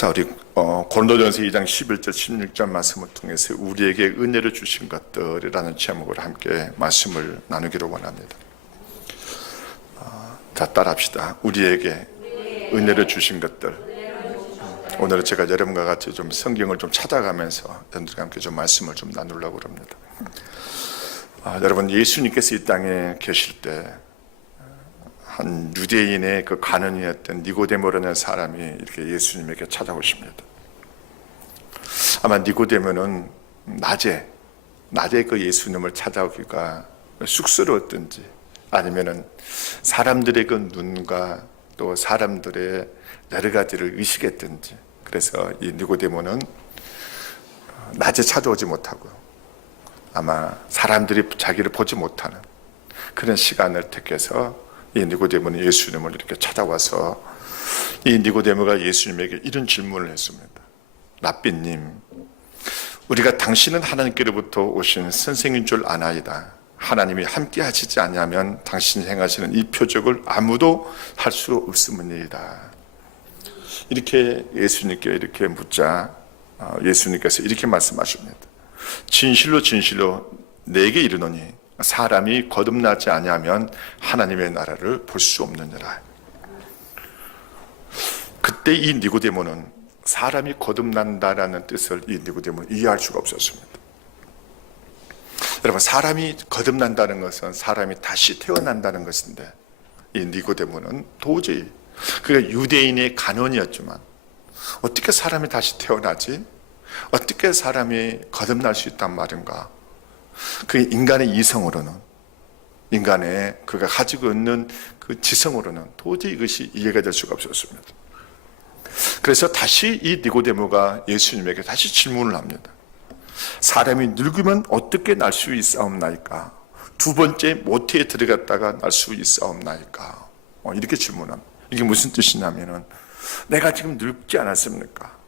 자, 우리 고린도전서 2장 11절 16절 말씀을 통해서 우리에게 은혜를 주신 것들이라는 제목으로 함께 말씀을 나누기를 원합니다. 자, 따라합시다. 우리에게 은혜를 주신 것들. 오늘은 제가 여러분과 같이 좀 성경을 좀 찾아가면서 여러분들과 함께 좀 말씀을 좀 나누려고 합니다. 여러분, 예수님께서 이 땅에 계실 때 한 유대인의 그 관원이었던 니고데모라는 사람이 이렇게 예수님에게 찾아오십니다. 아마 니고데모는 낮에 그 예수님을 찾아오기가 쑥스러웠든지 아니면은 사람들의 그 눈과 또 사람들의 여러 가지를 의식했든지, 그래서 이 니고데모는 낮에 찾아오지 못하고 아마 사람들이 자기를 보지 못하는 그런 시간을 택해서 이 니고데모는 예수님을 이렇게 찾아와서 이 니고데모가 예수님에게 이런 질문을 했습니다. 랍비님, 우리가 당신은 하나님께로부터 오신 선생인 줄 아나이다. 하나님이 함께 하시지 않으면 당신이 행하시는 이 표적을 아무도 할 수 없음이니이다. 이렇게 예수님께 이렇게 묻자 예수님께서 이렇게 말씀하십니다. 진실로 진실로 내게 이르노니 사람이 거듭나지 아니하면 하나님의 나라를 볼 수 없느니라. 그때 이 니고데모는 사람이 거듭난다라는 뜻을 이 니고데모는 이해할 수가 없었습니다. 여러분, 사람이 거듭난다는 것은 사람이 다시 태어난다는 것인데, 이 니고데모는 도저히, 그가 유대인의 간원이었지만 어떻게 사람이 다시 태어나지? 어떻게 사람이 거듭날 수 있단 말인가? 그 인간의 이성으로는, 인간의 그가 가지고 있는 그 지성으로는 도저히 이것이 이해가 될 수가 없었습니다. 그래서 다시 이 니고데모가 예수님에게 다시 질문을 합니다. 사람이 늙으면 어떻게 날 수 있사옵나이까? 두 번째 모태에 들어갔다가 날 수 있사옵나이까? 이렇게 질문합니다. 이게 무슨 뜻이냐면은, 내가 지금 늙지 않았습니까?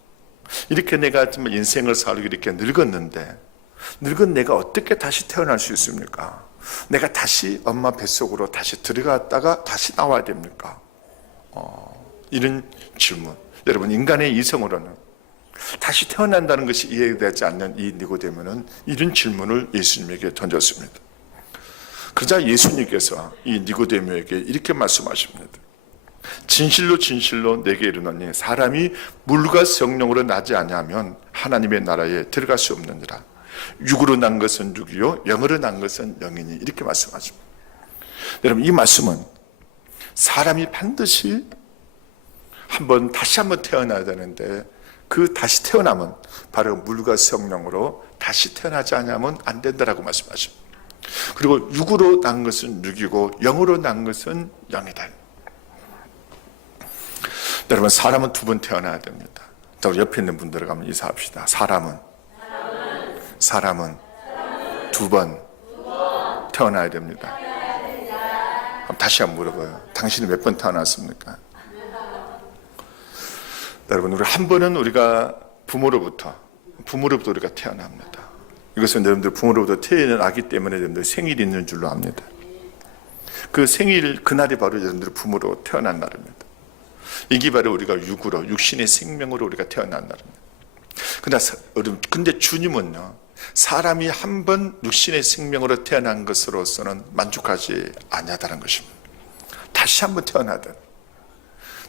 이렇게 내가 지금 인생을 살고 이렇게 늙었는데, 늙은 내가 어떻게 다시 태어날 수 있습니까? 내가 다시 엄마 뱃속으로 다시 들어갔다가 다시 나와야 됩니까? 이런 질문. 여러분, 인간의 이성으로는 다시 태어난다는 것이 이해되지 않는 이 니고데모는 이런 질문을 예수님에게 던졌습니다. 그러자 예수님께서 이 니고데모에게 이렇게 말씀하십니다. 진실로 진실로 내게 이르노니 사람이 물과 성령으로 나지 아니하면 하나님의 나라에 들어갈 수 없느니라. 육으로 난 것은 육이요 영으로 난 것은 영이니, 이렇게 말씀하십니다. 여러분, 이 말씀은 사람이 반드시 다시 한번 태어나야 되는데, 그 다시 태어나면 바로 물과 성령으로 다시 태어나지 않으면 안 된다라고 말씀하십니다. 그리고 육으로 난 것은 육이고 영으로 난 것은 영이다. 여러분, 사람은 두 번 태어나야 됩니다. 자, 우리 옆에 있는 분들을 한번 인사합시다. 사람은 두 번 태어나야 됩니다. 그럼 다시 한번 물어봐요. 당신은 몇 번 태어났습니까? 여러분, 우리 한 번은 우리가 부모로부터 우리가 태어납니다. 이것은 여러분들 부모로부터 태어나기 때문에 여러분들 생일이 있는 줄로 압니다. 그 생일 그날이 바로 여러분들 부모로 태어난 날입니다. 이게 바로 우리가 육신의 생명으로 우리가 태어난 날입니다. 근데 주님은요, 사람이 한 번 육신의 생명으로 태어난 것으로서는 만족하지 아니하다는 것입니다. 다시 한번 태어나야 된다.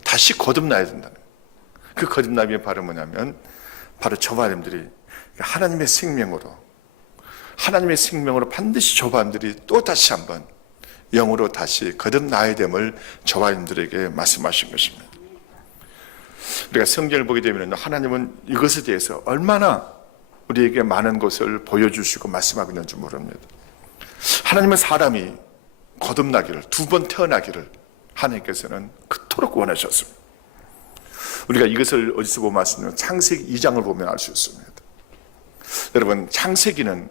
다시 거듭나야 된다는 거예요. 그 거듭남이 바로 뭐냐면, 바로 저와 여러분들이 하나님의 생명으로 반드시 저와 여러분들이 또 다시 한번 영으로 다시 거듭나야 됨을 저와 여러분들에게 말씀하신 것입니다. 우리가 성경을 보게 되면 하나님은 이것에 대해서 얼마나 우리에게 많은 것을 보여주시고 말씀하고 있는지 모릅니다. 하나님은 사람이 거듭나기를, 두 번 태어나기를 하나님께서는 그토록 원하셨습니다. 우리가 이것을 어디서 보면 알 수 있냐면 창세기 2장을 보면 알 수 있습니다. 여러분, 창세기는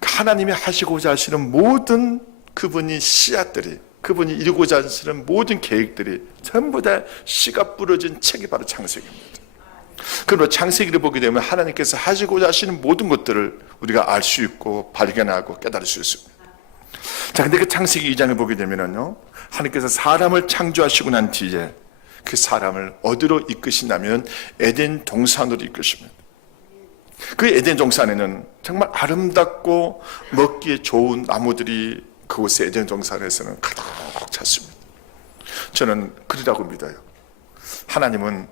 하나님이 하시고자 하시는 모든 그분이 씨앗들이, 그분이 이루고자 하시는 모든 계획들이 전부 다 씨가 뿌려진 책이 바로 창세기입니다. 그러므로 창세기를 보게 되면 하나님께서 하시고자 하시는 모든 것들을 우리가 알 수 있고 발견하고 깨달을 수 있습니다. 자, 근데 그 창세기 2장을 보게 되면요, 하나님께서 사람을 창조하시고 난 뒤에 그 사람을 어디로 이끄시냐면 에덴 동산으로 이끄십니다. 그 에덴 동산에는 정말 아름답고 먹기에 좋은 나무들이 그곳의 에덴 동산에서는 가득 찼습니다. 저는 그리라고 믿어요. 하나님은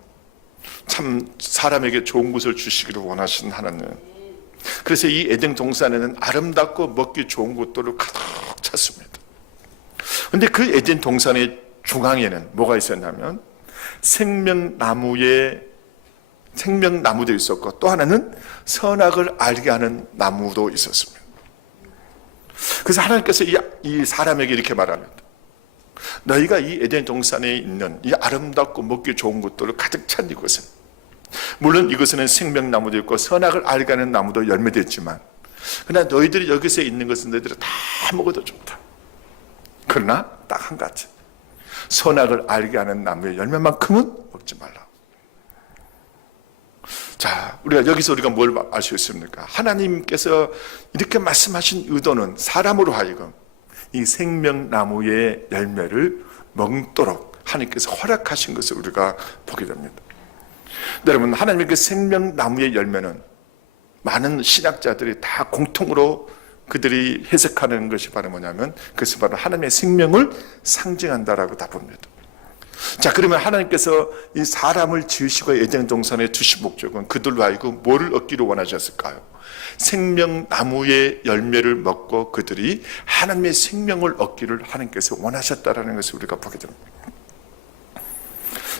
참 사람에게 좋은 것을 주시기를 원하시는 하나님. 그래서 이 에덴 동산에는 아름답고 먹기 좋은 것들로 가득 찼습니다. 그런데 그 에덴 동산의 중앙에는 뭐가 있었냐면 생명나무도 있었고, 또 하나는 선악을 알게 하는 나무도 있었습니다. 그래서 하나님께서 이 사람에게 이렇게 말합니다. 너희가 이 에덴 동산에 있는 이 아름답고 먹기 좋은 것들을 가득 찬 이곳은, 물론 이곳에는 생명나무도 있고 선악을 알게 하는 나무도 열매도 있지만, 그러나 너희들이 여기서 있는 것은 너희들이 다 먹어도 좋다. 그러나 딱 한 가지, 선악을 알게 하는 나무의 열매만큼은 먹지 말라. 자, 여기서 우리가 뭘 알 수 있습니까? 하나님께서 이렇게 말씀하신 의도는 사람으로 하여금 이 생명나무의 열매를 먹도록 하나님께서 허락하신 것을 우리가 보게 됩니다. 여러분, 하나님의 그 생명나무의 열매는 많은 신학자들이 다 공통으로 그들이 해석하는 것이 바로 뭐냐면, 그것이 바로 하나님의 생명을 상징한다라고 다 봅니다. 자, 그러면 하나님께서 이 사람을 지으시고 에덴 동산에 두신 목적은 그들로 하여금 뭐를 얻기를 원하셨을까요? 생명나무의 열매를 먹고 그들이 하나님의 생명을 얻기를 하나님께서 원하셨다라는 것을 우리가 보게 됩니다.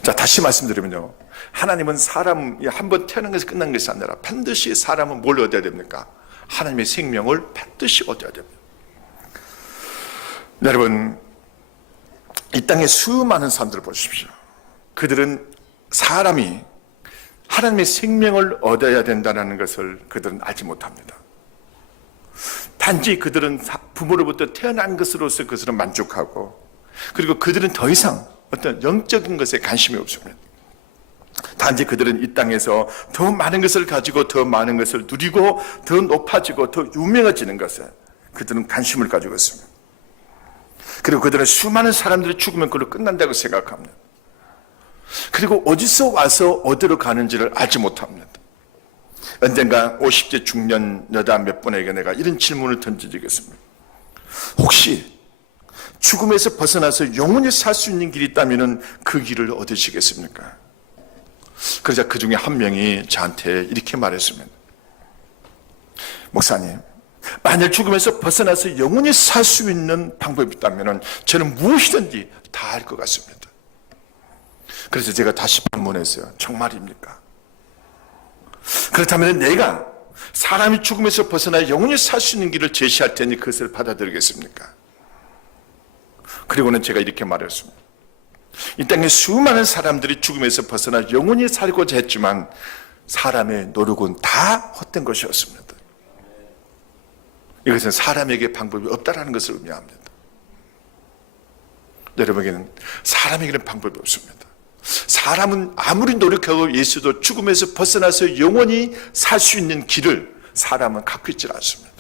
자, 다시 말씀드리면요, 하나님은 사람이 한번 태어난 것이 끝난 것이 아니라 반드시 사람은 뭘 얻어야 됩니까? 하나님의 생명을 반드시 얻어야 됩니다. 여러분, 이 땅에 수많은 사람들을 보십시오. 그들은 사람이 하나님의 생명을 얻어야 된다는 것을 그들은 알지 못합니다. 단지 그들은 부모로부터 태어난 것으로서 그들은 만족하고, 그리고 그들은 더 이상 어떤 영적인 것에 관심이 없습니다. 단지 그들은 이 땅에서 더 많은 것을 가지고 더 많은 것을 누리고 더 높아지고 더 유명해지는 것에 그들은 관심을 가지고 있습니다. 그리고 그들은 수많은 사람들이 죽으면 그걸로 끝난다고 생각합니다. 그리고 어디서 와서 어디로 가는지를 알지 못합니다. 언젠가 50대 중년 여자 몇 분에게 내가 이런 질문을 던져주겠습니다. 혹시 죽음에서 벗어나서 영원히 살 수 있는 길이 있다면 그 길을 얻으시겠습니까? 그러자 그 중에 한 명이 저한테 이렇게 말했습니다. 목사님, 만약 죽음에서 벗어나서 영원히 살 수 있는 방법이 있다면 저는 무엇이든지 다 할 것 같습니다. 그래서 제가 다시 반문했어요. 정말입니까? 그렇다면 내가 사람이 죽음에서 벗어나 영원히 살 수 있는 길을 제시할 테니 그것을 받아들이겠습니까? 그리고는 제가 이렇게 말했습니다. 이 땅에 수많은 사람들이 죽음에서 벗어나 영원히 살고자 했지만 사람의 노력은 다 헛된 것이었습니다. 이것은 사람에게 방법이 없다는 것을 의미합니다. 여러분에게는 사람에게는 방법이 없습니다. 사람은 아무리 노력하고 예수도 죽음에서 벗어나서 영원히 살 수 있는 길을 사람은 갖고 있지 않습니다.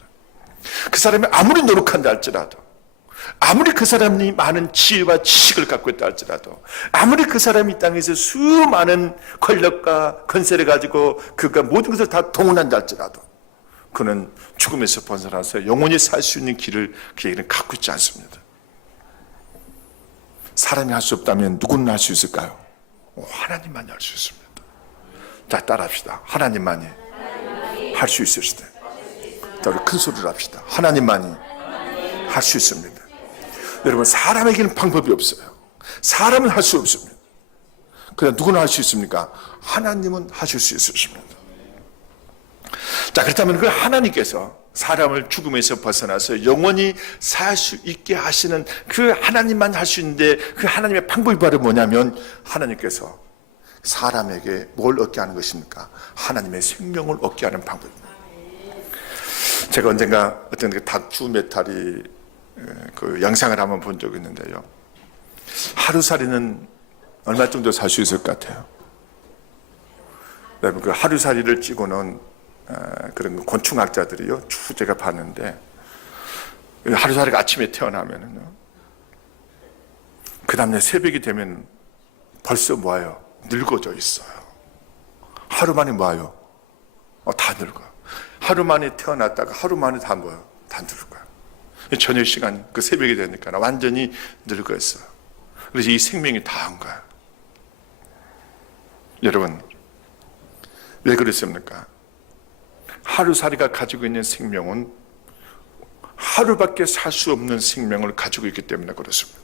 그 사람이 아무리 노력한다 할지라도, 아무리 그 사람이 많은 지혜와 지식을 갖고 있다 할지라도, 아무리 그 사람이 이 땅에서 수많은 권력과 건세를 가지고 그가 모든 것을 다 동원한다 할지라도 그는 죽음에서 벗어나서 영원히 살 수 있는 길을 그에게는 갖고 있지 않습니다. 사람이 할 수 없다면 누구는 할 수 있을까요? 하나님만이 할 수 있습니다. 자, 따라합시다. 하나님만이 할 수 있으시대. 자, 우리 큰 소리로 합시다. 하나님만이 할 수 있습니다. 여러분, 사람에게는 방법이 없어요. 사람은 할 수 없습니다. 그냥 누구는 할 수 있습니까? 하나님은 하실 수 있으십니다. 자, 그렇다면 그 하나님께서 사람을 죽음에서 벗어나서 영원히 살 수 있게 하시는 그 하나님만 할 수 있는데, 그 하나님의 방법이 바로 뭐냐면 하나님께서 사람에게 뭘 얻게 하는 것입니까? 하나님의 생명을 얻게 하는 방법입니다. 제가 언젠가 어떤 닭주 메탈이 그 영상을 한번 본 적이 있는데요, 하루살이는 얼마 정도 살 수 있을 것 같아요? 여러분, 그 하루살이를 찍어놓은 그런 곤충학자들이요, 쭉 제가 봤는데, 하루살이가 아침에 태어나면은요, 그 다음날 새벽이 되면 벌써 뭐예요? 늙어져 있어요. 하루 만에 뭐예요? 다 늙어요. 하루 만에 태어났다가 하루 만에 다 뭐예요? 다 늙어요. 저녁 시간 그 새벽이 되니까 완전히 늙어 있어요. 그래서 이 생명이 다한 거예요. 여러분, 왜 그렇습니까? 하루살이가 가지고 있는 생명은 하루밖에 살 수 없는 생명을 가지고 있기 때문에 그렇습니다.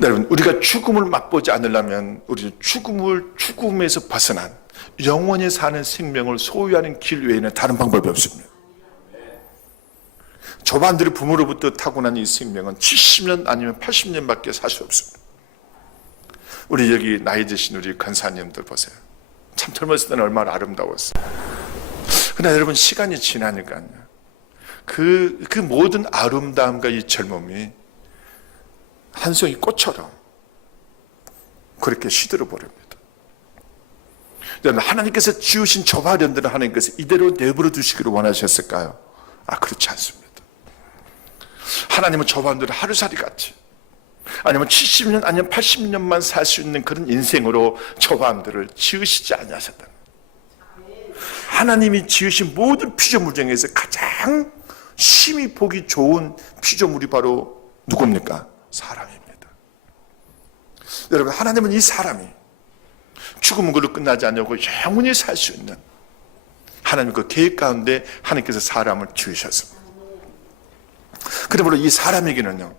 여러분, 우리가 죽음을 맛보지 않으려면 우리는 죽음에서 벗어난 영원히 사는 생명을 소유하는 길 외에는 다른 방법이 없습니다. 조반들의 부모로부터 타고난 이 생명은 70년 아니면 80년밖에 살 수 없습니다. 우리 여기 나이 드신 우리 권사님들 보세요. 참 젊었을 때는 얼마나 아름다웠어요. 그러나 여러분, 시간이 지나니까요, 그 모든 아름다움과 이 젊음이 한 송이 꽃처럼 그렇게 시들어 버립니다. 여러분, 하나님께서 지으신 저 발현들을 하나님께서 이대로 내버려 두시기를 원하셨을까요? 그렇지 않습니다. 하나님은 저 발현들을 하루살이 같이, 아니면 70년 아니면 80년만 살 수 있는 그런 인생으로 저 발현들을 지으시지 아니하셨다. 하나님이 지으신 모든 피조물 중에서 가장 심히 보기 좋은 피조물이 바로 누굽니까? 사람입니다. 여러분, 하나님은 이 사람이 죽음은 걸로 끝나지 않냐고 영원히 살 수 있는 하나님 그 계획 가운데 하나님께서 사람을 지으셨습니다. 그러므로 이 사람에게는요,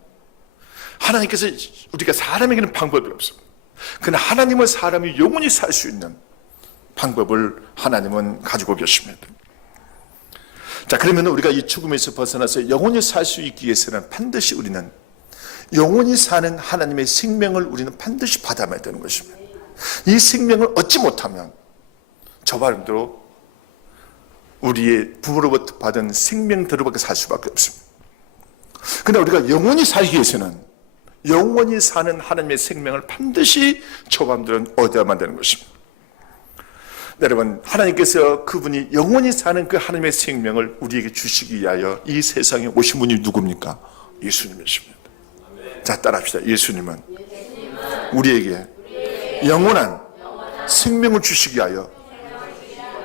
하나님께서 우리가 사람에게는 방법이 없습니다. 그러나 하나님은 사람이 영원히 살 수 있는 방법을 하나님은 가지고 계십니다. 자, 그러면 우리가 이 죽음에서 벗어나서 영원히 살 수 있기 위해서는 반드시 우리는 영원히 사는 하나님의 생명을 우리는 반드시 받아야 되는 것입니다. 이 생명을 얻지 못하면 저 바람대로 우리의 부모로부터 받은 생명대로밖에 살 수밖에 없습니다. 그러나 우리가 영원히 살기 위해서는 영원히 사는 하나님의 생명을 반드시 저 바람들은 얻어야만 되는 것입니다. 여러분, 하나님께서 그분이 영원히 사는 그 하나님의 생명을 우리에게 주시기 위하여 이 세상에 오신 분이 누굽니까? 예수님이십니다. 자, 따라합시다. 예수님은 우리에게 영원한 생명을 주시기 위하여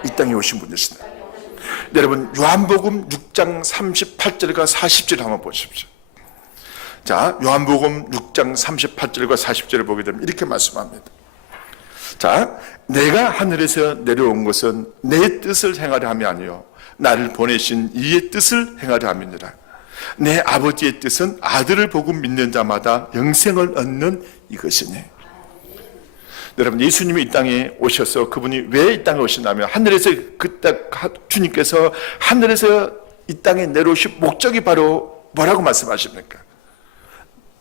이 땅에 오신 분이십니다. 여러분, 요한복음 6장 38절과 40절 한번 보십시오. 자, 요한복음 6장 38절과 40절을 보게 되면 이렇게 말씀합니다. 자, 내가 하늘에서 내려온 것은 내 뜻을 행하려 함이 아니요 나를 보내신 이의 뜻을 행하려 함이니라. 내 아버지의 뜻은 아들을 보고 믿는 자마다 영생을 얻는 이것이니. 여러분, 예수님이 이 땅에 오셔서 그분이 왜 이 땅에 오시냐면 하늘에서 주님께서 하늘에서 이 땅에 내려오신 목적이 바로 뭐라고 말씀하십니까?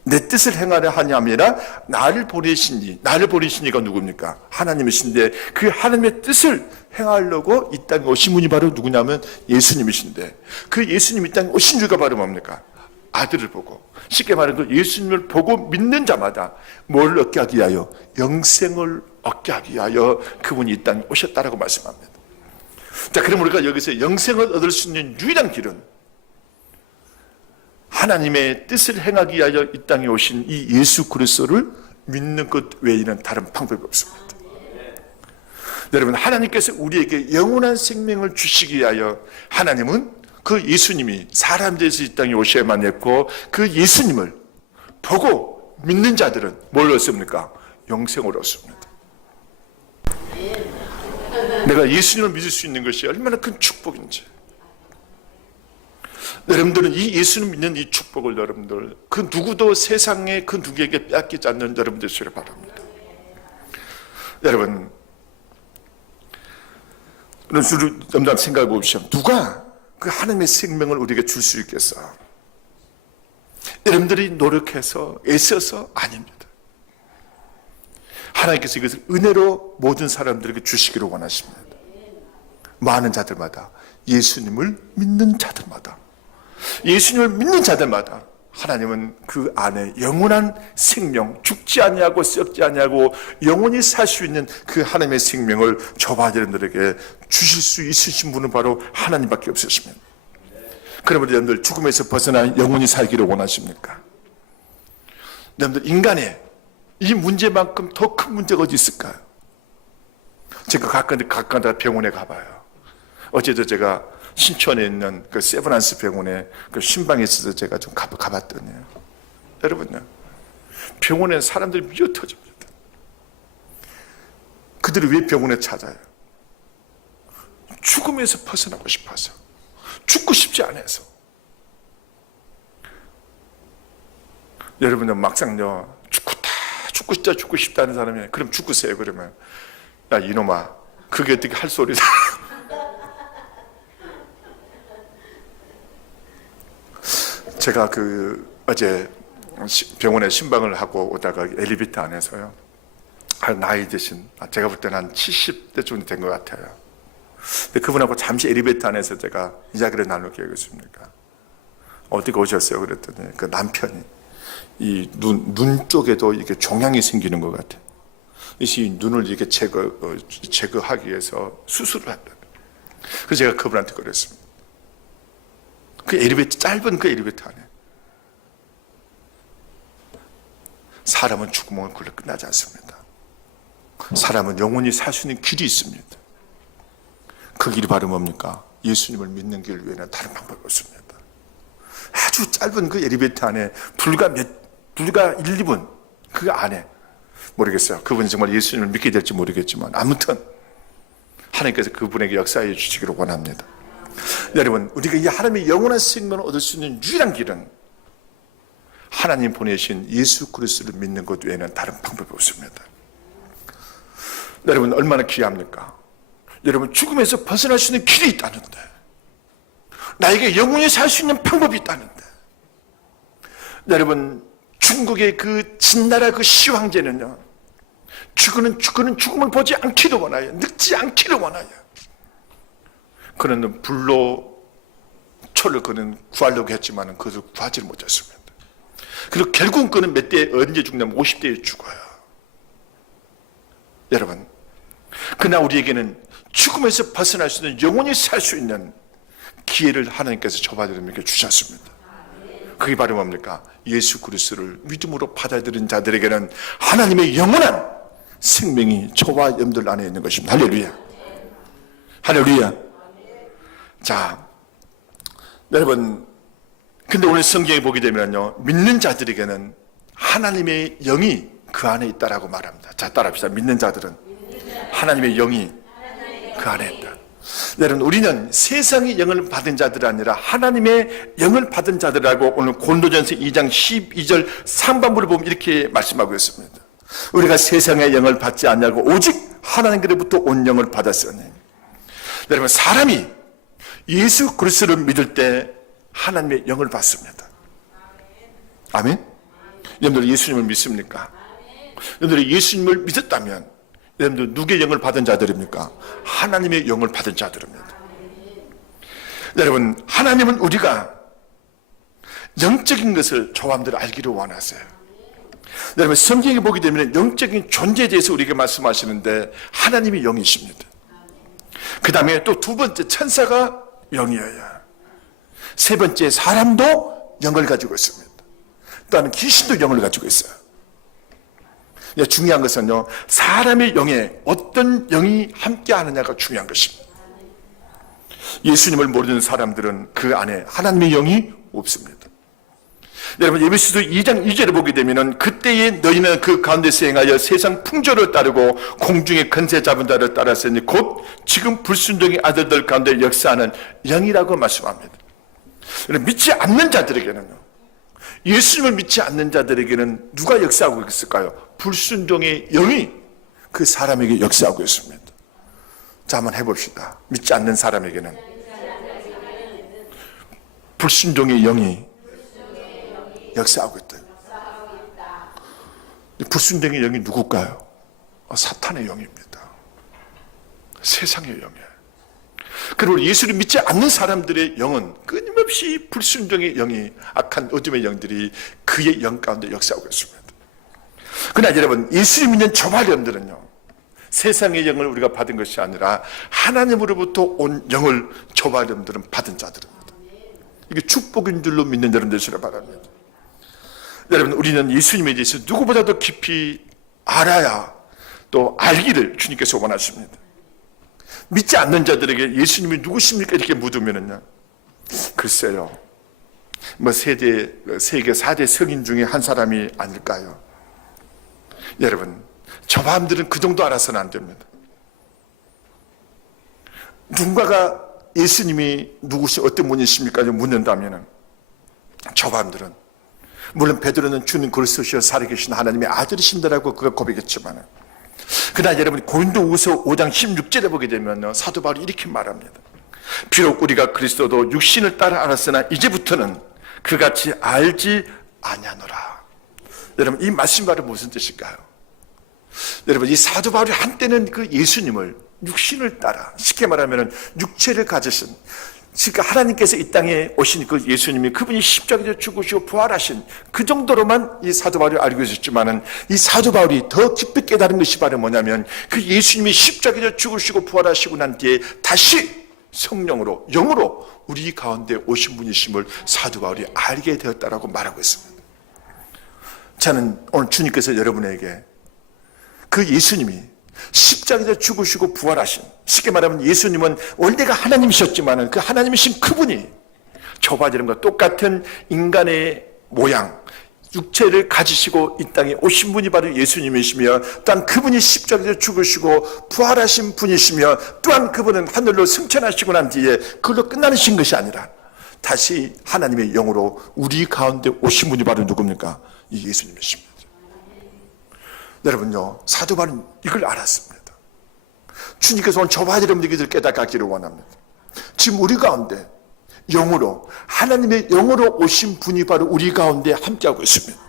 내 뜻을 행하려 하냐면이라 나를 보내신 이가 누굽니까? 하나님이신데 그 하나님의 뜻을 행하려고 이 땅에 오신 분이 바로 누구냐면 예수님이신데 그 예수님 이 땅에 오신 이유가 바로 뭡니까? 아들을 보고, 쉽게 말해서 예수님을 보고 믿는 자마다 뭘 얻게 하기 위하여? 영생을 얻게 하기 위하여 그분이 이 땅에 오셨다라고 말씀합니다. 자, 그럼 우리가 여기서 영생을 얻을 수 있는 유일한 길은 하나님의 뜻을 행하기 위하여 이 땅에 오신 이 예수 그리스도를 믿는 것 외에는 다른 방법이 없습니다. 여러분, 하나님께서 우리에게 영원한 생명을 주시기 위하여 하나님은 그 예수님이 사람 돼서 이 땅에 오셔야만 했고 그 예수님을 보고 믿는 자들은 뭘 얻습니까? 영생을 얻습니다. 내가 예수님을 믿을 수 있는 것이 얼마나 큰 축복인지. 여러분들은 이 예수님 믿는 이 축복을 여러분들 그 누구도 세상에 그 누구에게 빼앗기지 않는 여러분들 되시길 바랍니다. 여러분, 여러분 생각해 보십시오. 누가 그 하나님의 생명을 우리에게 줄 수 있겠어? 여러분들이 노력해서 애써서 아닙니다. 하나님께서 이것을 은혜로 모든 사람들에게 주시기를 원하십니다. 많은 자들마다, 예수님을 믿는 자들마다, 예수님을 믿는 자들마다 하나님은 그 안에 영원한 생명, 죽지 아니하고 썩지 아니하고 영원히 살 수 있는 그 하나님의 생명을 저와 여러분들에게 주실 수 있으신 분은 바로 하나님밖에 없으십니다. 그러면 여러분들 죽음에서 벗어나 영원히 살기를 원하십니까? 여러분들 인간의 이 문제만큼 더 큰 문제가 어디 있을까요? 제가 가까운 병원에 가봐요. 어제도 제가 신촌에 있는 그 세브란스 병원에 그 신방에 있어서 제가 좀 가봤더니요. 여러분요, 병원에 사람들이 미어 터집니다. 그들이 왜 병원에 찾아요? 죽음에서 벗어나고 싶어서, 죽고 싶지 않아서. 여러분은 막상요, 죽고 싶다는 사람이, 그럼 죽으세요. 그러면, 야, 이놈아, 그게 어떻게 할 소리다. 제가 어제 병원에 신방을 하고 오다가 엘리베이터 안에서요, 나이 드신, 제가 볼 때는 한 70대 정도 된 것 같아요. 근데 그분하고 잠시 엘리베이터 안에서 제가 이야기를 나누게 하겠습니까? 어디가 오셨어요? 그랬더니 그 남편이 이 눈 쪽에도 이게 종양이 생기는 것 같아요. 이 눈을 이렇게 제거하기 위해서 수술을 한다. 그래서 제가 그분한테 그랬습니다. 짧은 그 엘리베이터 안에 사람은 죽음을 굴러 끝나지 않습니다. 사람은 영원히 살 수 있는 길이 있습니다. 그 길이 바로 뭡니까? 예수님을 믿는 길 외에는 다른 방법이 없습니다. 아주 짧은 그 엘리베이터 안에 불과 1, 2분 그 안에, 모르겠어요. 그분이 정말 예수님을 믿게 될지 모르겠지만 아무튼 하나님께서 그분에게 역사해 주시기를 원합니다. 여러분, 우리가 이 하나님의 영원한 생명을 얻을 수 있는 유일한 길은 하나님 보내신 예수 그리스도를 믿는 것 외에는 다른 방법이 없습니다. 여러분, 얼마나 귀합니까? 여러분, 죽음에서 벗어날 수 있는 길이 있다는데, 나에게 영원히 살 수 있는 방법이 있다는데, 여러분, 중국의 그 진나라 그 시황제는요, 죽은 죽음을 보지 않기를 원하여, 늙지 않기를 원하여, 그는 불로 초를 그는 구하려고 했지만 그것을 구하지를 못했습니다. 그리고 결국은 그는 몇 대에 언제 죽냐면 50대에 죽어요. 여러분, 그러나 우리에게는 죽음에서 벗어날 수 있는, 영원히 살 수 있는 기회를 하나님께서 저희들에게 주셨습니다. 그게 바로 뭡니까? 예수 그리스도를 믿음으로 받아들인 자들에게는 하나님의 영원한 생명이 저와 여러분들 안에 있는 것입니다. 할렐루야. 할렐루야. 자, 여러분, 근데 오늘 성경에 보게 되면요, 믿는 자들에게는 하나님의 영이 그 안에 있다라고 말합니다. 자, 따라합시다. 믿는 자들은 하나님의 영이 그 안에 있다. 여러분, 우리는 세상의 영을 받은 자들이 아니라 하나님의 영을 받은 자들이라고 오늘 고린도전서 2장 12절 상반부를 보면 이렇게 말씀하고 있습니다. 우리가 세상의 영을 받지 않냐고 오직 하나님께로부터 온 영을 받았으니. 여러분, 사람이 예수 그리스도를 믿을 때 하나님의 영을 받습니다. 아멘? 여러분들 예수님을 믿습니까? 여러분들이 예수님을 믿었다면 여러분들 누구의 영을 받은 자들입니까? 하나님의 영을 받은 자들입니다. 여러분, 하나님은 우리가 영적인 것을 저함들 알기를 원하세요. 여러분, 성경에 보게 되면 영적인 존재에 대해서 우리에게 말씀하시는데 하나님이 영이십니다. 그 다음에 또 두 번째, 천사가 영이어야. 세 번째, 사람도 영을 가지고 있습니다. 또한 귀신도 영을 가지고 있어요. 중요한 것은요, 사람의 영에 어떤 영이 함께 하느냐가 중요한 것입니다. 예수님을 모르는 사람들은 그 안에 하나님의 영이 없습니다. 여러분, 에베소서 2장 2절을 보게 되면 그때에 너희는 그 가운데서 행하여 세상 풍조를 따르고 공중의 권세 잡은 자를 따랐으니 곧 지금 불순종의 아들들 가운데 역사하는 영이라고 말씀합니다. 믿지 않는 자들에게는요, 예수님을 믿지 않는 자들에게는 누가 역사하고 있을까요? 불순종의 영이 그 사람에게 역사하고 있습니다. 자, 한번 해봅시다. 믿지 않는 사람에게는 불순종의 영이 역사하고 있다. 불순종의 영이 누굴까요? 사탄의 영입니다. 세상의 영이에요. 그리고 예수를 믿지 않는 사람들의 영은 끊임없이 불순종의 영이, 악한 어둠의 영들이 그의 영 가운데 역사하고 있습니다. 그러나 여러분, 예수를 믿는 저와 여러분들은요, 세상의 영을 우리가 받은 것이 아니라 하나님으로부터 온 영을 저와 여러분들은 받은 자들입니다. 이게 축복인 줄로 믿는 여러분들 되시길 바랍니다. 여러분, 우리는 예수님에 대해서 누구보다도 깊이 알아야 또 알기를 주님께서 원하십니다. 믿지 않는 자들에게 예수님이 누구십니까? 이렇게 묻으면은요, 글쎄요, 세계 4대 성인 중에 한 사람이 아닐까요? 여러분, 저 마음들은 그 정도 알아서는 안 됩니다. 누군가가 예수님이 어떤 분이십니까? 묻는다면은, 저 마음들은, 물론 베드로는 주님 그리스도시여 살아계신 하나님의 아들이신다라고 그가 고백했지만, 그러나 여러분 고린도후서 5장 16절에 보게 되면 사도 바울이 이렇게 말합니다. 비록 우리가 그리스도도 육신을 따라 알았으나 이제부터는 그같이 알지 아니하노라. 여러분, 이 말씀 바로 무슨 뜻일까요? 여러분, 이 사도 바울이 한때는 그 예수님을 육신을 따라, 쉽게 말하면 육체를 가지신, 그러니까 하나님께서 이 땅에 오신 그 예수님이, 그분이 십자가에 죽으시고 부활하신 그 정도로만 이 사도 바울이 알고 있었지만은, 이 사도 바울이 더 깊이 깨달은 것이 바로 뭐냐면, 그 예수님이 십자가에 죽으시고 부활하시고 난 뒤에 다시 성령으로, 영으로 우리 가운데 오신 분이심을 사도 바울이 알게 되었다라고 말하고 있습니다. 저는 오늘 주님께서 여러분에게 그 예수님이 십자가에 죽으시고 부활하신, 쉽게 말하면 예수님은 원래가 하나님이셨지만 그 하나님이신 그분이 저와 여러분과 똑같은 인간의 모양, 육체를 가지시고 이 땅에 오신 분이 바로 예수님이시며, 또한 그분이 십자가에 죽으시고 부활하신 분이시며, 또한 그분은 하늘로 승천하시고 난 뒤에 그걸로 끝나신 것이 아니라 다시 하나님의 영으로 우리 가운데 오신 분이 바로 누굽니까? 이 예수님이십니다. 여러분요, 사도 바울은 이걸 알았습니다. 주님께서 오늘 저와 여러분들에게 깨닫기를 원합니다. 지금 우리 가운데 영으로, 하나님의 영으로 오신 분이 바로 우리 가운데 함께하고 있습니다.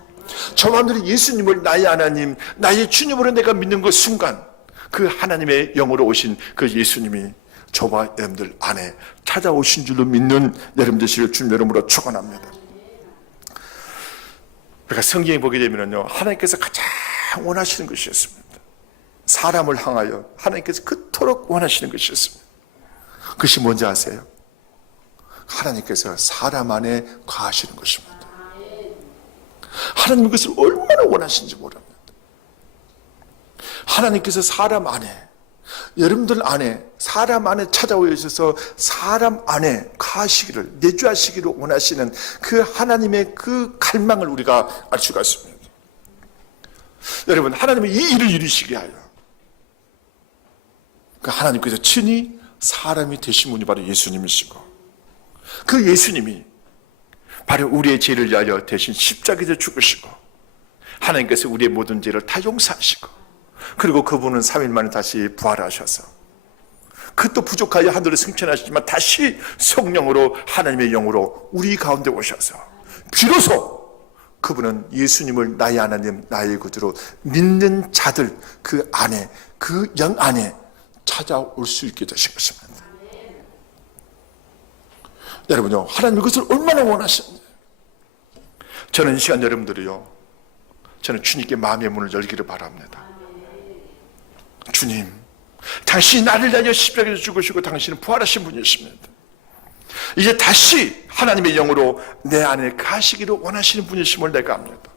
저와 여러분들이 예수님을 나의 하나님, 나의 주님으로 내가 믿는 그 순간, 그 하나님의 영으로 오신 그 예수님이 저와 여러분들 안에 찾아오신 줄로 믿는 여러분 되시길 주님 이름으로 축원합니다. 그러니까 성경에 보게 되면요, 하나님께서 가장 원하시는 것이었습니다. 사람을 향하여 하나님께서 그토록 원하시는 것이었습니다. 그것이 뭔지 아세요? 하나님께서 사람 안에 거하시는 것입니다. 하나님 그것을 얼마나 원하시는지 모릅니다. 하나님께서 사람 안에, 여러분들 안에, 사람 안에 찾아오셔서 사람 안에 거하시기를, 내주하시기를 원하시는 그 하나님의 그 갈망을 우리가 알 수가 있습니다. 여러분, 하나님은 이 일을 이루시게 하여 그 하나님께서 친히 사람이 되신 분이 바로 예수님이시고, 그 예수님이 바로 우리의 죄를 위하여 대신 십자가에 죽으시고, 하나님께서 우리의 모든 죄를 다 용서하시고, 그리고 그분은 3일 만에 다시 부활하셔서 그것도 부족하여 하늘을 승천하시지만 다시 성령으로, 하나님의 영으로 우리 가운데 오셔서 비로소 그분은 예수님을 나의 하나님, 나의 구주로 믿는 자들 그 안에, 그 영 안에 찾아올 수 있게 되신 것입니다. 여러분요, 하나님 그것을 얼마나 원하시는지. 저는 이 시간 여러분들이요, 저는 주님께 마음의 문을 열기를 바랍니다. 주님, 당신이 나를 위하여 십자가에 죽으시고 당신은 부활하신 분이십니다. 이제 다시 하나님의 영으로 내 안에 가시기를 원하시는 분이심을 내가 압니다.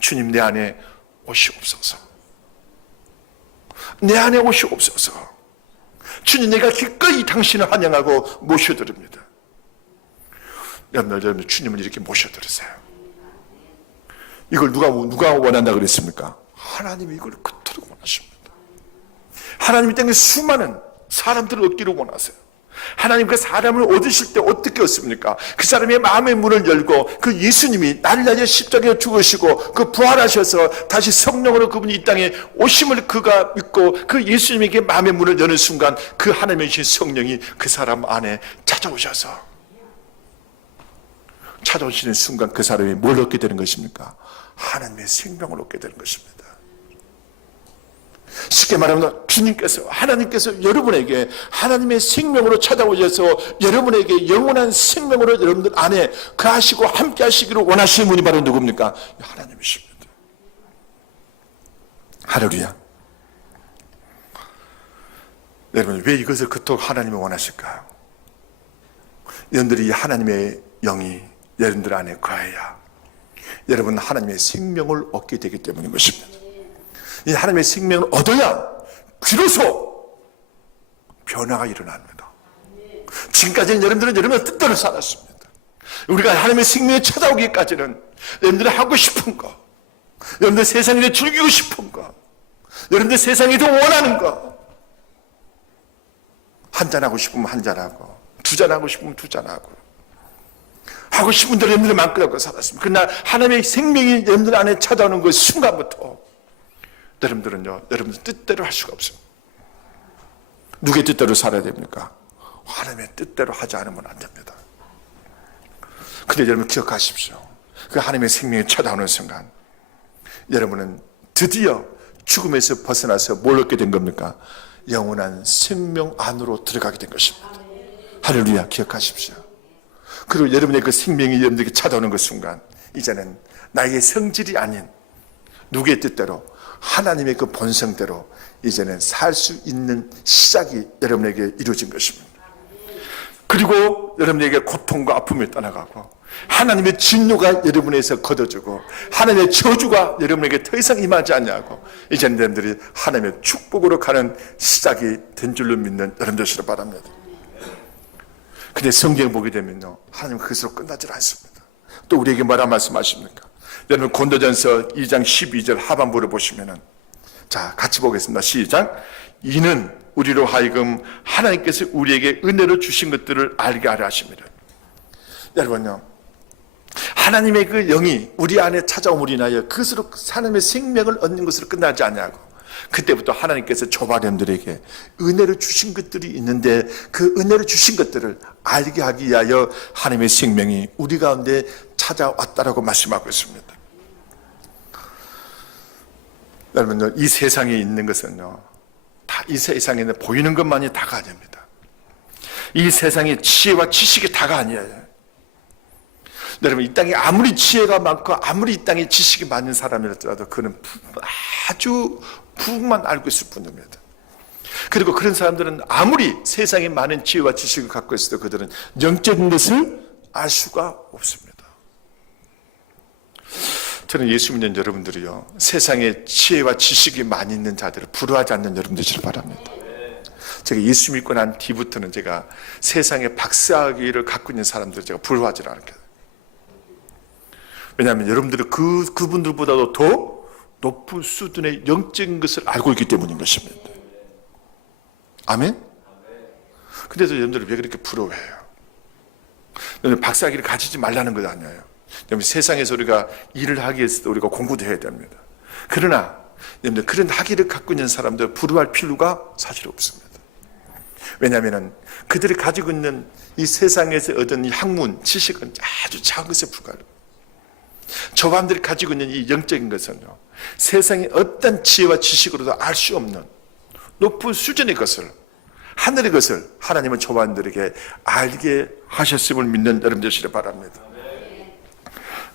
주님, 내 안에 오시옵소서. 내 안에 오시옵소서. 주님, 내가 기꺼이 당신을 환영하고 모셔드립니다. 여러분, 주님을 이렇게 모셔드리세요. 이걸 누가 원한다 그랬습니까? 하나님이 이걸 그토록 원하십니다. 하나님이 땅에 수많은 사람들을 얻기를 원하세요. 하나님 그 사람을 얻으실 때 어떻게 얻습니까? 그 사람의 마음의 문을 열고 그 예수님이 나를 위하여 십자가에 죽으시고 그 부활하셔서 다시 성령으로 그분이 이 땅에 오심을 그가 믿고 그 예수님에게 마음의 문을 여는 순간 그 하나님의 성령이 그 사람 안에 찾아오시는 순간 그 사람이 뭘 얻게 되는 것입니까? 하나님의 생명을 얻게 되는 것입니다. 쉽게 말하면 주님께서, 하나님께서 여러분에게 하나님의 생명으로 찾아오셔서 여러분에게 영원한 생명으로 여러분들 안에 거하시고 함께 하시기를 원하시는 분이 바로 누굽니까? 하나님이십니다. 할렐루야. 여러분, 왜 이것을 그토록 하나님이 원하실까요? 여러분들이 하나님의 영이 여러분들 안에 거해야 여러분 하나님의 생명을 얻게 되기 때문인 것입니다. 이 하나님의 생명을 얻어야 비로소 변화가 일어납니다. 지금까지는 여러분의 뜻대로 살았습니다. 우리가 하나님의 생명에 찾아오기까지는 여러분들이 하고 싶은 거, 여러분들 세상에 즐기고 싶은 거, 여러분들 세상에 더 원하는 거, 한잔하고 싶으면 한잔하고, 두잔하고 싶으면 두잔하고, 하고 싶은 대로 여러분들이 마음껏 하고 살았습니다. 그러나 하나님의 생명이 여러분들 안에 찾아오는 그 순간부터 여러분들은요, 여러분들 뜻대로 할 수가 없습니다. 누구의 뜻대로 살아야 됩니까? 하나님의 뜻대로 하지 않으면 안 됩니다. 근데 여러분 기억하십시오. 그 하나님의 생명이 찾아오는 순간 여러분은 드디어 죽음에서 벗어나서 뭘 얻게 된 겁니까? 영원한 생명 안으로 들어가게 된 것입니다. 할렐루야, 기억하십시오. 그리고 여러분의 그 생명이 여러분에게 찾아오는 그 순간 이제는 나의 성질이 아닌 누구의 뜻대로 하나님의 그 본성대로 이제는 살 수 있는 시작이 여러분에게 이루어진 것입니다. 그리고 여러분에게 고통과 아픔이 떠나가고 하나님의 진노가 여러분에서 걷어주고 하나님의 저주가 여러분에게 더 이상 임하지 않냐고 이제는 여러분들이 하나님의 축복으로 가는 시작이 된 줄로 믿는 여러분 되시길 바랍니다. 근데 성경 보게 되면요, 하나님은 그것으로 끝나질 않습니다. 또 우리에게 뭐라 말씀하십니까? 여러분 고린도전서 2장 12절 하반부를 보시면은, 자 같이 보겠습니다. 시작. 이는 우리로 하여금 하나님께서 우리에게 은혜로 주신 것들을 알게 하려 하십니다. 여러분요, 하나님의 그 영이 우리 안에 찾아옴으로 인하여 그것으로 하나님의 생명을 얻는 것으로 끝나지 않냐고. 그때부터 하나님께서 조바렘들에게 은혜를 주신 것들이 있는데 그 은혜를 주신 것들을 알게 하기 위하여 하나님의 생명이 우리 가운데 찾아왔다라고 말씀하고 있습니다. 여러분요, 이 세상에 있는 것은요, 다 이 세상에는 보이는 것만이 다가 아닙니다. 이 세상의 지혜와 지식이 다가 아니에요. 여러분, 이 땅에 아무리 지혜가 많고 아무리 이 땅에 지식이 많은 사람이라도 그는 아주 부분만 알고 있을 뿐입니다. 그리고 그런 사람들은 아무리 세상에 많은 지혜와 지식을 갖고 있어도 그들은 영적인 것을 알 수가 없습니다. 저는 예수 믿는 여러분들이요, 세상에 지혜와 지식이 많이 있는 자들을 부러워하지 않는 여러분 되시길 바랍니다. 제가 예수 믿고 난 뒤부터는 제가 세상에 박사학위를 갖고 있는 사람들을 제가 부러워하지 않아요. 왜냐하면 여러분들은 그분들보다도 더 높은 수준의 영적인 것을 알고 있기 때문인 것입니다. 아멘? 근데도 여러분들은 왜 그렇게 부러워해요? 여러분 박사학위를 가지지 말라는 것 아니에요. 여러분 세상에서 우리가 일을 하기 위해서도 우리가 공부도 해야 됩니다. 그러나 여러분들 그런 학위를 갖고 있는 사람들 부러워할 필요가 사실 없습니다. 왜냐하면 그들이 가지고 있는 이 세상에서 얻은 이 학문, 지식은 아주 작은 것에 불과해요. 저 사람들이 가지고 있는 이 영적인 것은요, 세상의 어떤 지혜와 지식으로도 알 수 없는 높은 수준의 것을, 하늘의 것을 하나님은 저 사람들에게 알게 하셨음을 믿는 여러분 되시길 바랍니다.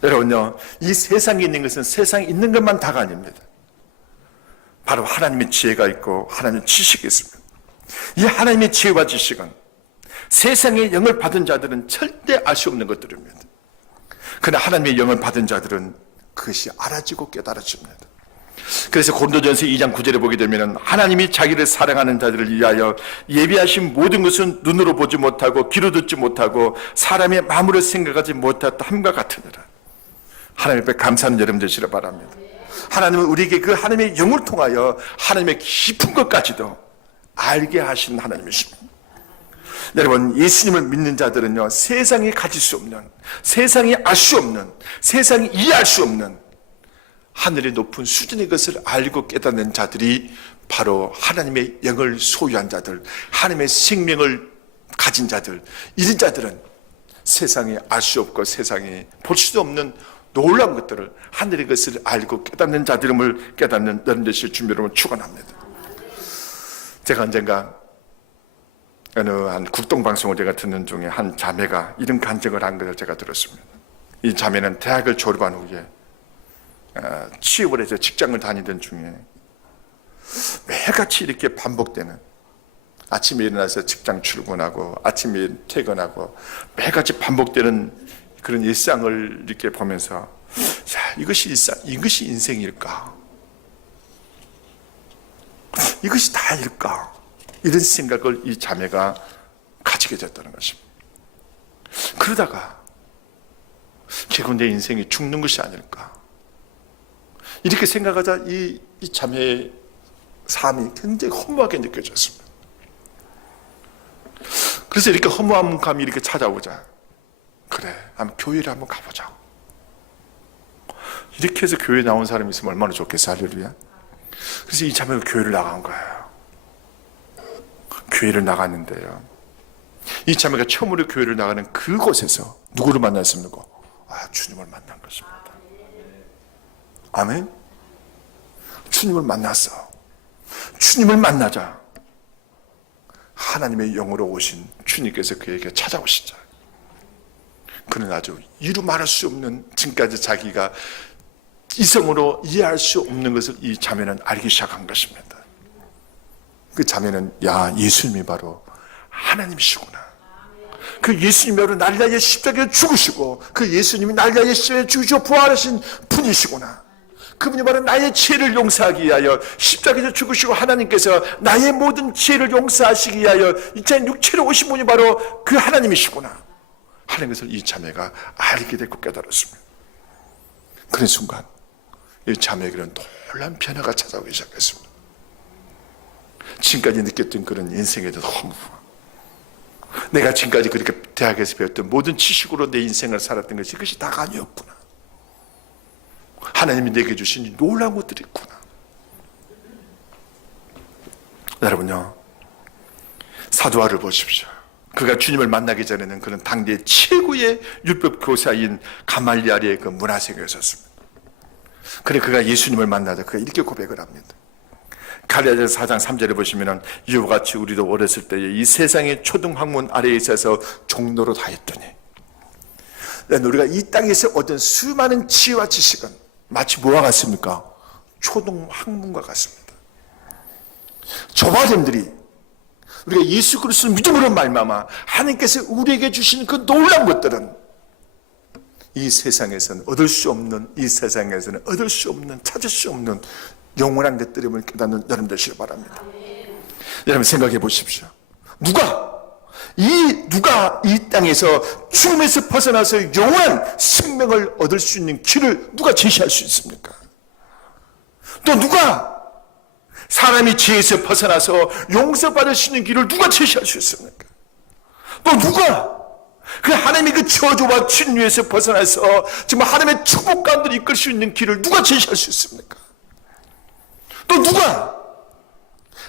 여러분요, 이 세상에 있는 것은 세상에 있는 것만 다가 아닙니다. 바로 하나님의 지혜가 있고 하나님의 지식이 있습니다. 이 하나님의 지혜와 지식은 세상의 영을 받은 자들은 절대 알 수 없는 것들입니다. 그러나 하나님의 영을 받은 자들은 그것이 알아지고 깨달아집니다. 그래서 고린도전서 2장 9절에 보게 되면 하나님이 자기를 사랑하는 자들을 위하여 예비하신 모든 것은 눈으로 보지 못하고 귀로 듣지 못하고 사람의 마음으로 생각하지 못했다 함과 같으니라. 하나님 앞에 감사하는 여러분 되시길 바랍니다. 하나님은 우리에게 그 하나님의 영을 통하여 하나님의 깊은 것까지도 알게 하신 하나님이십니다. 여러분, 예수님을 믿는 자들은요, 세상에 가질 수 없는, 세상에 알 수 없는, 세상에 이해할 수 없는 하늘의 높은 수준의 것을 알고 깨닫는 자들이 바로 하나님의 영을 소유한 자들, 하나님의 생명을 가진 자들, 이런 자들은 세상에 알 수 없고 세상에 볼 수도 없는 놀라운 것들을, 하늘의 것을 알고 깨닫는 자들임을 깨닫는 여러분 되실 준비를 축원합니다. 제가 언젠가 어느 한 국동방송을 제가 듣는 중에 한 자매가 이런 간증을 한 것을 제가 들었습니다. 이 자매는 대학을 졸업한 후에 취업을 해서 직장을 다니던 중에 매일같이 이렇게 반복되는, 아침에 일어나서 직장 출근하고 아침에 퇴근하고 매일같이 반복되는 그런 일상을 이렇게 보면서, 자, 이것이 인생일까? 이것이 다일까? 이런 생각을 이 자매가 가지게 됐다는 것입니다. 그러다가 결국 내 인생이 죽는 것이 아닐까? 이렇게 생각하자 이 자매의 삶이 굉장히 허무하게 느껴졌습니다. 그래서 이렇게 허무한 감이 이렇게 찾아오자, 그래, 한번 교회를 한번 가보자. 이렇게 해서 교회에 나온 사람이 있으면 얼마나 좋겠어, 할렐루야. 그래서 이 자매가 교회를 나간 거예요. 교회를 나갔는데요, 이 자매가 처음으로 교회를 나가는 그곳에서 누구를 만났습니까? 주님을 만난 것입니다. 아멘. 주님을 만났어. 주님을 만나자 하나님의 영으로 오신 주님께서 그에게 찾아오시자, 그는 아주 이루 말할 수 없는, 지금까지 자기가 이성으로 이해할 수 없는 것을 이 자매는 알기 시작한 것입니다. 그 자매는, 야, 예수님이 바로 하나님이시구나. 그 예수님이 바로 날 위하여 십자가에 죽으시고, 그 예수님이 날 위하여 십자가에 죽으시고 부활하신 분이시구나. 그분이 바로 나의 죄를 용서하기 위하여 십자가에서 죽으시고, 하나님께서 나의 모든 죄를 용서하시기 위하여 이 땅에 육체로 오신 분이 바로 그 하나님이시구나 하는 것을 이 자매가 알게 됐고 깨달았습니다. 그런 순간 이 자매에게는 놀라운 변화가 찾아오기 시작했습니다. 지금까지 느꼈던 그런 인생에 대한 허무, 내가 지금까지 그렇게 대학에서 배웠던 모든 지식으로 내 인생을 살았던 것이, 그것이 다가 아니었구나. 하나님이 내게 주신 놀라운 것들이 있구나. 여러분요, 사도와를 보십시오. 그가 주님을 만나기 전에는 그는 당대 최고의 율법 교사인 가말리엘의 그 문화생이었습니다. 그래 그가 예수님을 만나자 그가 이렇게 고백을 합니다. 갈라디아서 4장 3절에 보시면, 이와 같이 우리도 어렸을 때에 이 세상의 초등학문 아래에 있어서 종로로 다했더니, 우리가 이 땅에서 얻은 수많은 지혜와 지식은 마치 뭐와 같습니까? 초등학문과 같습니다. 저와 여러분들이 우리가 예수 그리스도를 믿음으로 말미암아 하나님께서 우리에게 주신 그 놀라운 것들은 이 세상에서는 얻을 수 없는, 이 세상에서는 얻을 수 없는, 찾을 수 없는 영원한 것들임을 깨닫는 여러분 되시길 바랍니다. 여러분 생각해 보십시오. 누가 이 땅에서 죽음에서 벗어나서 영원한 생명을 얻을 수 있는 길을 누가 제시할 수 있습니까? 또 누가 사람이 죄에서 벗어나서 용서받을 수 있는 길을 누가 제시할 수 있습니까? 또 누가 그 하나님의 그 저주와 진노에서 벗어나서 정말 하나님의 축복 가운데 이끌 수 있는 길을 누가 제시할 수 있습니까? 또 누가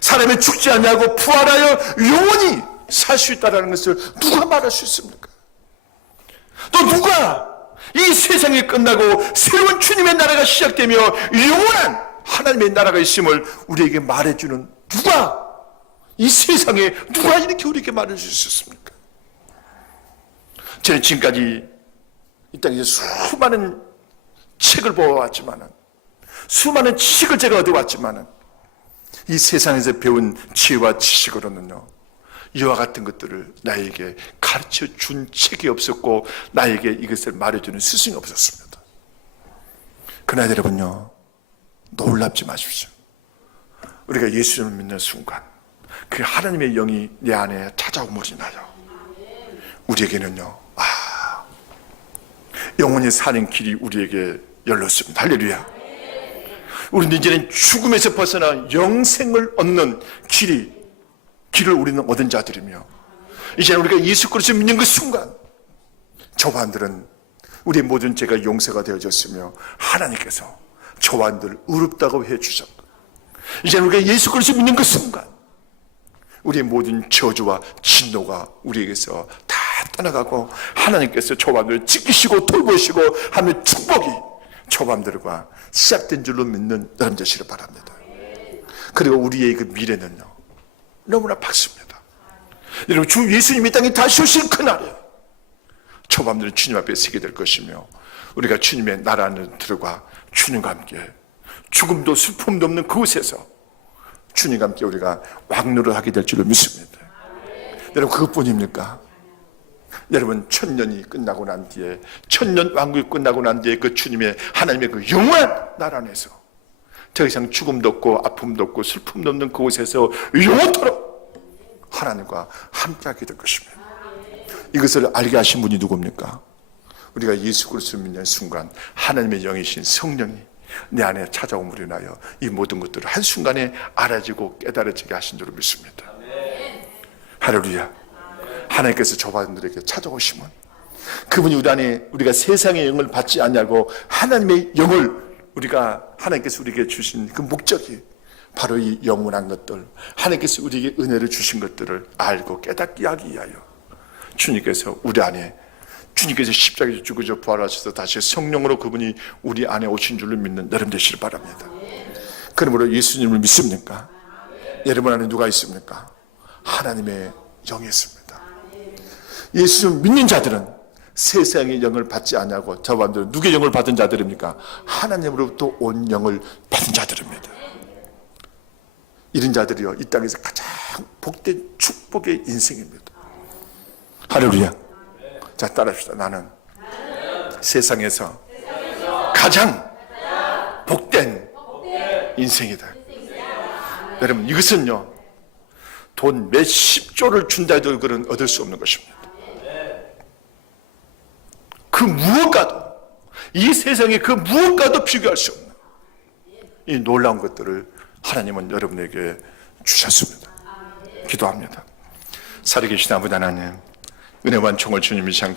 사람이 죽지 않냐고 부활하여 영원히 살 수 있다는 것을 누가 말할 수 있습니까? 또 누가 이 세상이 끝나고 새로운 주님의 나라가 시작되며 영원한 하나님의 나라가 있음을 우리에게 말해주는, 누가 이 세상에 누가 이렇게 우리에게 말해줄 수 있습니까? 저는 지금까지 이 땅에서 수많은 책을 보아왔지만은, 수많은 지식을 제가 얻어왔지만은, 이 세상에서 배운 지혜와 지식으로는요, 이와 같은 것들을 나에게 가르쳐 준 책이 없었고, 나에게 이것을 말해주는 스승이 없었습니다. 그러나 여러분요, 놀랍지 마십시오. 우리가 예수님을 믿는 순간 그 하나님의 영이 내 안에 찾아옴으로 인하여 우리에게는요, 영원히 사는 길이 우리에게 열렸습니다. 할렐루야. 우리는 이제는 죽음에서 벗어나 영생을 얻는 길을 우리는 얻은 자들이며, 이제는 우리가 예수 그리스도를 믿는 그 순간 저와 한들은 우리의 모든 죄가 용서가 되어졌으며, 하나님께서 저와 한들 의롭다고 해주셨고, 이제는 우리가 예수 그리스도를 믿는 그 순간 우리의 모든 저주와 진노가 우리에게서 다 떠나가고, 하나님께서 저와 한들을 지키시고 돌보시고 하는 축복이 저와 한들과 시작된 줄로 믿는 여러분 되시길 바랍니다. 그리고 우리의 그 미래는요, 너무나 밝습니다. 여러분, 주 예수님이 땅에 다시 오실 그날에 저와 한들은 주님 앞에 서게 될 것이며, 우리가 주님의 나라 안에 들어가 주님과 함께 죽음도 슬픔도 없는 그곳에서 주님과 함께 우리가 왕노를 하게 될 줄로 믿습니다. 여러분, 그것뿐입니까? 여러분, 천년이 끝나고 난 뒤에, 천년 왕국이 끝나고 난 뒤에 그 주님의, 하나님의 그 영원한 나라 안에서 더 이상 죽음도 없고 아픔도 없고 슬픔도 없는 그곳에서 영원토록 하나님과 함께하게 될 것입니다. 이것을 알게 하신 분이 누굽니까? 우리가 예수 그리스도를 믿는 순간 하나님의 영이신 성령이 내 안에 찾아옴으로 인하여 이 모든 것들을 한순간에 알아지고 깨달아지게 하신 줄을 믿습니다. 할렐루야. 하나님께서 저분들에게 찾아오시면 그분이 우리 안에 우리가 세상의 영을 받지 않냐고 하나님의 영을 우리가 하나님께서 우리에게 주신 그 목적이 바로 이 영원한 것들, 하나님께서 우리에게 은혜를 주신 것들을 알고 깨닫게 하기 위하여 주님께서 우리 안에, 주님께서 십자가에서 죽으셔 부활하셔서 다시 성령으로 그분이 우리 안에 오신 줄로 믿는 여러분 되시길 바랍니다. 그러므로 예수님을 믿습니까? 여러분 안에 누가 있습니까? 하나님의 영이 있습니다. 예수를 믿는 자들은 세상의 영을 받지 않냐고, 저분들은 누구의 영을 받은 자들입니까? 하나님으로부터 온 영을 받은 자들입니다. 이런 자들이요, 이 땅에서 가장 복된 축복의 인생입니다. 할렐루야. 자, 따라합시다. 나는 세상에서 가장 복된 인생이다. 여러분, 이것은요, 돈 몇십조를 준다 해도 그건 얻을 수 없는 것입니다. 그 무엇과도, 이 세상에 그 무엇과도 비교할 수 없는 이 놀라운 것들을 하나님은 여러분에게 주셨습니다. 기도합니다. 살아계신 아버지 하나님, 은혜와 총을 주님이 시간